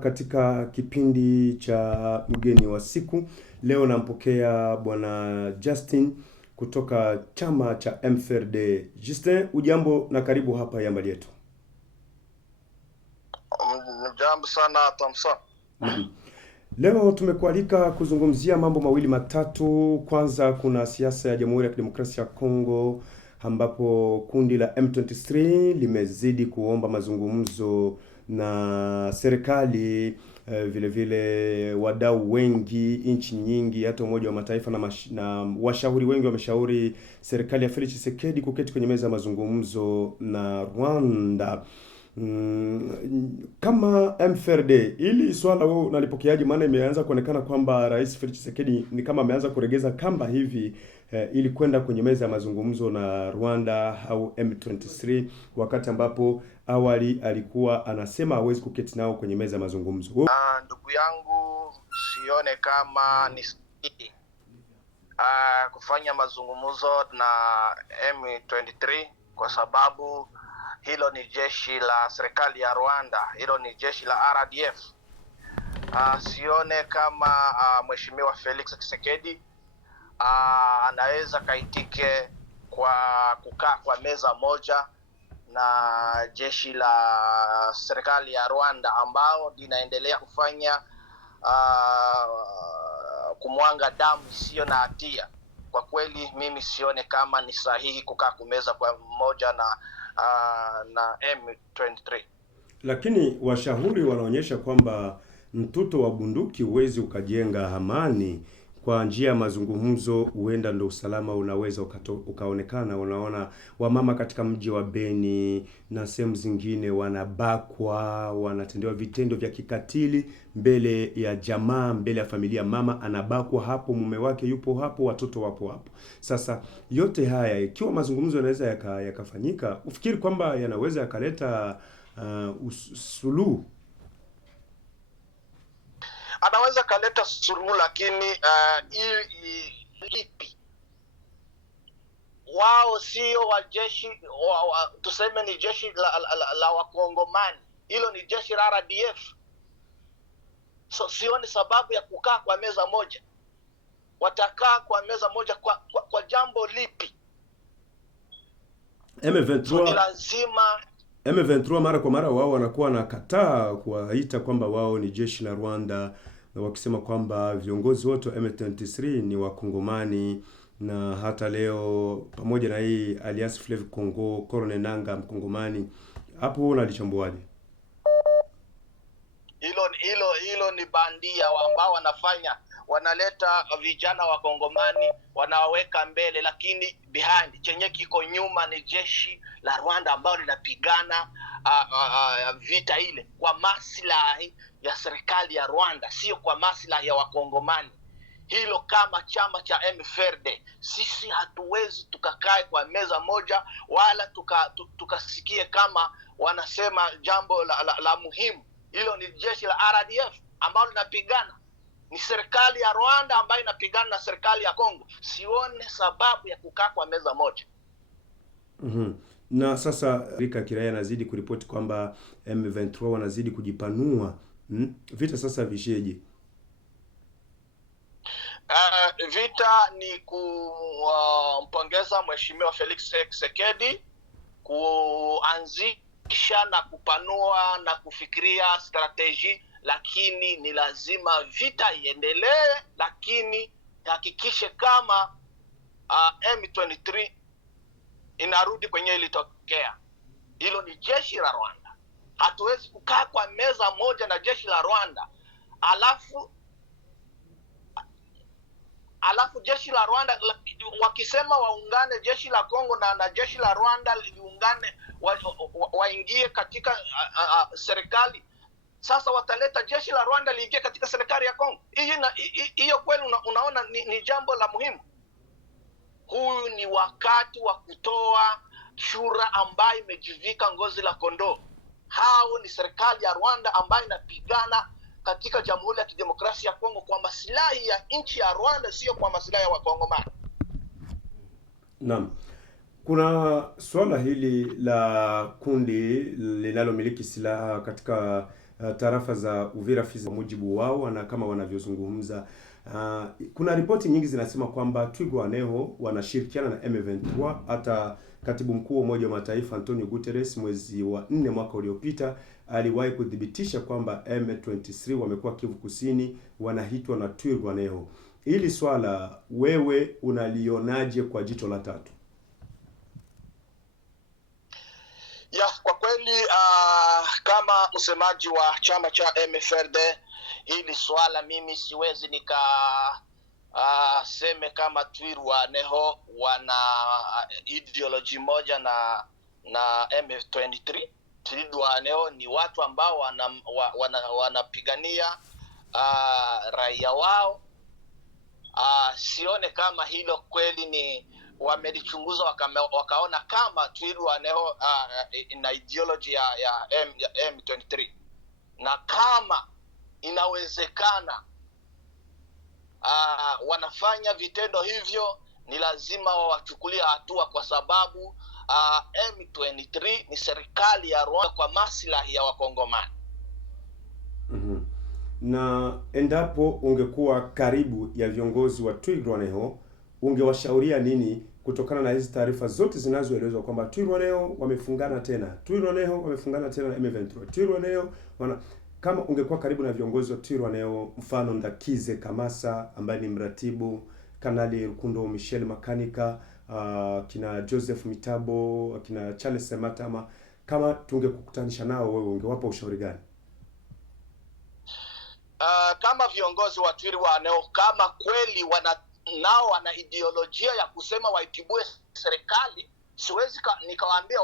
katika kipindi cha mgeni wa siku. Leo nampokea Bwana Justin kutoka chama cha MFRD. Justin, ujambo na karibu hapa Yambali Yetu. Jambo sana Thompson. Leo tumekualika kuzungumzia mambo mawili matatu. Kwanza kuna siasa ya Jamhuri ya Kidemokrasia ya Kongo ambapo kundi la M23 limezidi kuomba mazungumzo na serikali, vile vile wadau wengi, nchi nyingi, hata Umoja wa Mataifa na washauri wengi wameshauri serikali ya Felix Tshisekedi kuketi kwenye meza ya mazungumzo na Rwanda. Kama MFRD, ili swala wewe unalipokeaje? Maana imeanza kuonekana kwamba Rais Felix Tshisekedi ni kama ameanza kuregeza kamba hivi ili kwenda kwenye meza ya mazungumzo na Rwanda au M23, wakati ambapo awali alikuwa anasema hawezi kuketi nao kwenye meza ya mazungumzo. Ndugu yangu, sione kama ni sahihi kufanya mazungumzo na M23 kwa sababu hilo ni jeshi la serikali ya Rwanda, hilo ni jeshi la RDF. Sione kama Mheshimiwa Felix Tshisekedi anaweza kaitike kwa kukaa kwa meza moja na jeshi la serikali ya Rwanda ambao linaendelea kufanya kumwanga damu isiyo na hatia. Kwa kweli mimi sione kama ni sahihi kukaa kumeza kwa moja na M23. Lakini washauri wanaonyesha kwamba mtoto wa bunduki huwezi ukajenga amani. Kwa njia ya mazungumzo huenda ndo usalama unaweza ukaonekana. Unaona wamama katika mji wa Beni na sehemu zingine wanabakwa, wanatendewa vitendo vya kikatili mbele ya jamaa, mbele ya familia. Mama anabakwa hapo, mume wake yupo hapo, watoto wapo hapo. Sasa yote haya ikiwa mazungumzo yanaweza yakafanyika, ufikiri kwamba yanaweza yakaleta suluhu? Anaweza kaleta suluhu, lakini lipi? Wao sio wa jeshi tuseme ni jeshi la Wakongomani, hilo ni jeshi la RDF. So sioni sababu ya kukaa kwa meza moja. Watakaa kwa meza moja kwa jambo lipi? M23 lazima M23 mara kwa mara wao wanakuwa wanakataa kuwaita kwamba wao ni jeshi la Rwanda, na wakisema kwamba viongozi wote wa M23 ni Wakongomani, na hata leo pamoja na hii Alliance Fleuve Congo, Colonel Nanga Mkongomani. Hapo unalichambuaje? Hilo ni bandia ambao wanaleta vijana wa Kongomani wanaweka mbele, lakini behind chenye kiko nyuma ni jeshi la Rwanda ambao linapigana vita ile kwa maslahi ya serikali ya Rwanda, sio kwa maslahi ya Wakongomani. Hilo kama chama cha MFRD sisi hatuwezi tukakae kwa meza moja, wala tukasikie kama wanasema jambo la muhimu. Hilo ni jeshi la RDF ambalo linapigana, ni serikali ya Rwanda ambayo inapigana na serikali ya Kongo. Sione sababu ya kukaa kwa meza moja. Na sasa rika kiraia anazidi kuripoti kwamba M23 wanazidi kujipanua. Vita sasa visheje? Vita ni kumpongeza Mheshimiwa Felix Tshisekedi kuanzisha na kupanua na kufikiria strategy, lakini ni lazima vita iendelee, lakini hakikishe kama M23 inarudi kwenye ilitokea. Hilo ni jeshi la Rwanda. Hatuwezi kukaa kwa meza moja na jeshi la Rwanda alafu jeshi la Rwanda wakisema waungane, jeshi la Kongo na jeshi la Rwanda liungane, waingie katika serikali. Sasa wataleta jeshi la Rwanda liingie katika serikali ya Kongo. Hiyo kweli unaona ni jambo la muhimu? Huyu ni wakati wa kutoa shura ambayo imejivika ngozi la kondoo. Hao ni serikali ya Rwanda ambayo inapigana katika Jamhuri ya Kidemokrasia ya Kongo kwa maslahi ya nchi ya Rwanda, sio kwa maslahi ya Wakongomani. Naam. Kuna swala hili la kundi linalomiliki silaha katika tarafa za Uvira, Fizi, kwa mujibu wao na kama wanavyozungumza. Kuna ripoti nyingi zinasema kwamba Twirwaneho wanashirikiana na M23. Hata katibu mkuu wa Umoja wa Mataifa Antonio Guterres mwezi wa 4 mwaka uliopita aliwahi kudhibitisha kwamba M23 wamekuwa Kivu Kusini wanahitwa na Twirwaneho. Hili swala wewe unalionaje kwa jicho la tatu? Kwa kweli kama msemaji wa chama cha MFRD, hili swala mimi siwezi seme kama Twirwaneho wana ideology moja na M23. Twirwaneho ni watu ambao wanapigania raia wao. Sione kama hilo kweli ni wamelichunguza wakaona kama Twirwaneho ina ideology ya M23, na kama inawezekana wanafanya vitendo hivyo, ni lazima wawachukulia hatua, kwa sababu M23 ni serikali ya Rwanda kwa maslahi ya Wakongomani. Na endapo ungekuwa karibu ya viongozi wa Twirwaneho, ungewashauria nini kutokana na hizi taarifa zote zinazoelezwa kwamba Twirwaneho wamefungana tena na M23, kama ungekuwa karibu na viongozi wa Twirwaneho, mfano Ndakize Kamasa ambaye ni mratibu, Kanali Rukundo Michel Makanika, kina Joseph Mitabo, kina Charles Sematama, kama tungekukutanisha nao, wewe ungewapa ushauri gani? Kama viongozi wa Twirwaneho, kama kweli wana ideolojia ya kusema waikibue serikali, siwezi nikawaambia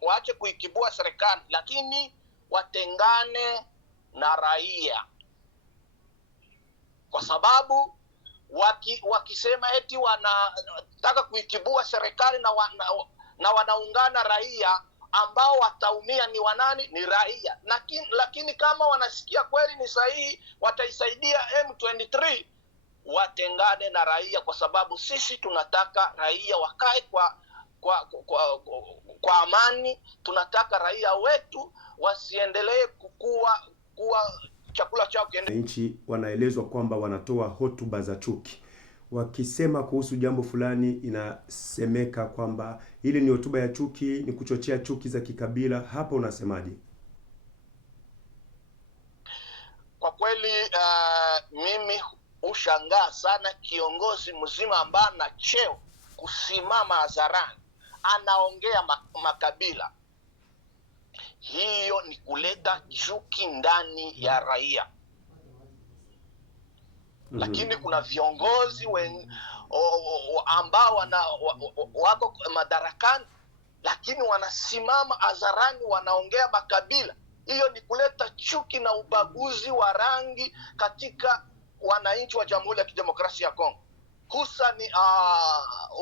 waache kuikibua serikali, lakini watengane na raia, kwa sababu wakisema eti wanataka kuikibua serikali na wanaungana raia, ambao wataumia ni wanani? Ni raia. Lakini kama wanasikia kweli ni sahihi, wataisaidia M23, watengane na raia, kwa sababu sisi tunataka raia wakae kwa amani. Tunataka raia wetu wasiendelee kuwa chakula chao kiende. Nchi wanaelezwa kwamba wanatoa hotuba za chuki, wakisema kuhusu jambo fulani, inasemeka kwamba ili ni hotuba ya chuki, ni kuchochea chuki za kikabila. Hapa unasemaje? Kwa kweli mimi ushangaa sana kiongozi mzima ambaye ana cheo kusimama hadharani anaongea makabila. Hiyo ni kuleta chuki ndani ya raia. Lakini kuna viongozi ambao wako madarakani, lakini wanasimama hadharani wanaongea makabila. Hiyo ni kuleta chuki na ubaguzi wa rangi katika wananchi wa Jamhuri ya Kidemokrasia ya Kongo. Hususan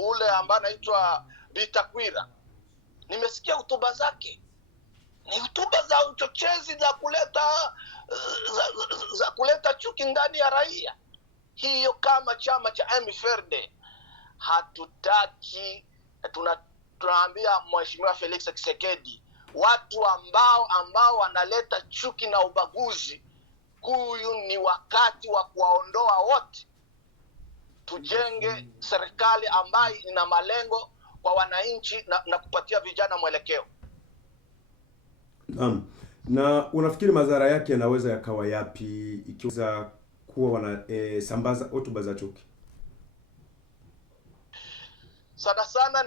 ule ambaye anaitwa Bitakwira, nimesikia hotuba zake, ni hotuba za uchochezi za kuleta chuki ndani ya raia. Hiyo kama chama cha MFRD hatutaki. Tunaambia Mheshimiwa Felix Tshisekedi, watu ambao wanaleta chuki na ubaguzi, huyu ni wakati wa kuwaondoa wote. Tujenge serikali ambayo ina malengo kwa wananchi na kupatia vijana mwelekeo. Na unafikiri madhara yake yanaweza yakawa yapi ikiweza kuwa wanasambaza hotuba za chuki? Sana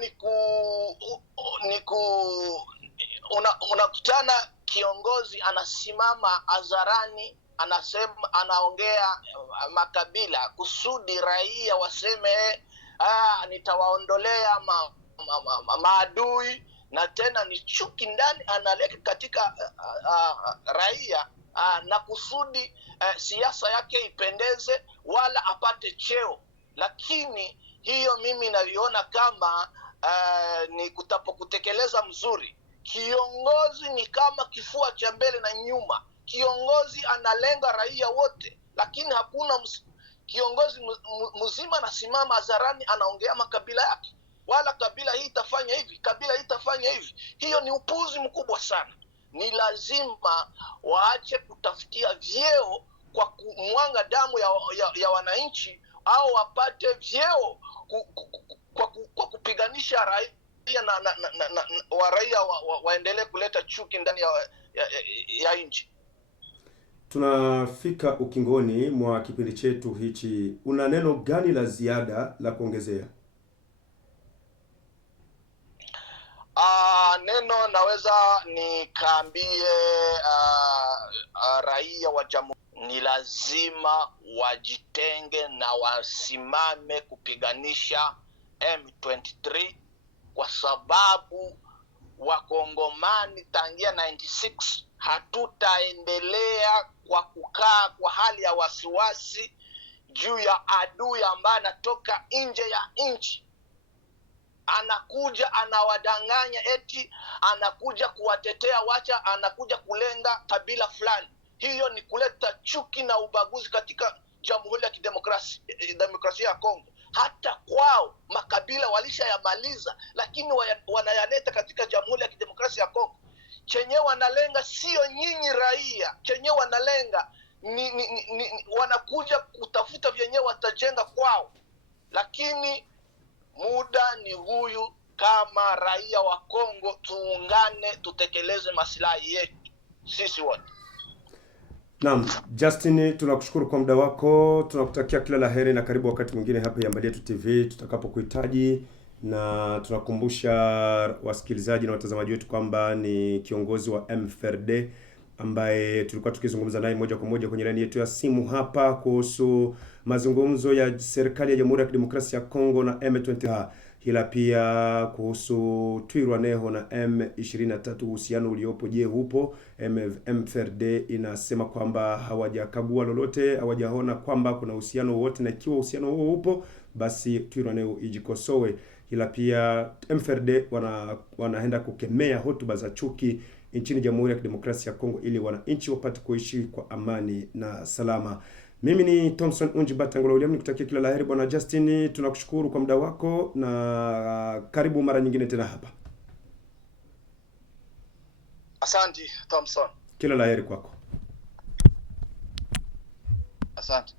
unakutana kiongozi anasimama hadharani, anaongea makabila kusudi raia waseme nitawaondolea maadui, na tena ni chuki ndani analeka katika raia, na kusudi siasa yake ipendeze wala apate cheo. Lakini hiyo mimi naviona kama ni kutekeleza mzuri. Kiongozi ni kama kifua cha mbele na nyuma. Kiongozi analenga raia wote, lakini hakuna kiongozi mzima anasimama hadharani anaongea makabila yake, wala kabila hii itafanya hivi, kabila hii itafanya hivi. Hiyo ni upuzi mkubwa sana. ni lazima waache kutafutia vyeo kwa kumwanga damu ya wananchi, au wapate vyeo kwa kupiganisha raia wa raia waendelee kuleta chuki ndani ya nchi. Tunafika ukingoni mwa kipindi chetu hichi. Una neno gani la ziada la kuongezea? Neno naweza nikaambie raia wa jamhuri, ni lazima wajitenge na wasimame kupiganisha M23, kwa sababu wakongomani tangia 96 hatutaendelea kwa kukaa kwa hali ya wasiwasi juu ya adui ambaye anatoka nje ya nchi. Anakuja anawadanganya eti anakuja kuwatetea, wacha anakuja kulenga kabila fulani. Hiyo ni kuleta chuki na ubaguzi katika Jamhuri ya Kidemokrasia ya Kongo. Hata kwao makabila walishayamaliza, lakini wanayaleta katika Jamhuri ya Kidemokrasia ya Kongo. Chenye wanalenga sio nyinyi raia, chenye wanalenga wanakuja kutafuta vyenye watajenga kwao. Lakini muda ni huyu, kama raia wa Kongo tuungane, tutekeleze maslahi yetu sisi wote. Naam, Justin, tunakushukuru kwa muda wako, tunakutakia kila la heri na karibu wakati mwingine hapa Iambale Yetu TV tutakapokuhitaji, na tunakumbusha wasikilizaji na watazamaji wetu kwamba ni kiongozi wa MFRD ambaye tulikuwa tukizungumza naye moja kwa moja kwenye laini yetu ya simu hapa kuhusu mazungumzo ya serikali ya Jamhuri ya Kidemokrasia ya Kongo na M23, ila pia kuhusu Twirwaneho na M23, uhusiano uliopo. Je, hupo? MFRD inasema kwamba hawajakagua lolote, hawajaona kwamba kuna uhusiano wote, na ikiwa uhusiano huo upo basi Twirwaneho ijikosoe. Ila pia MFRD wanaenda kukemea hotuba za chuki nchini Jamhuri ya Kidemokrasia ya Kongo ili wananchi wapate kuishi kwa amani na salama. Mimi ni Thompson Unji Batangola William, nikutakia kila laheri bwana Justin. Tunakushukuru kwa muda wako na karibu mara nyingine tena hapa. Asante Thompson. Kila laheri kwako. Asante.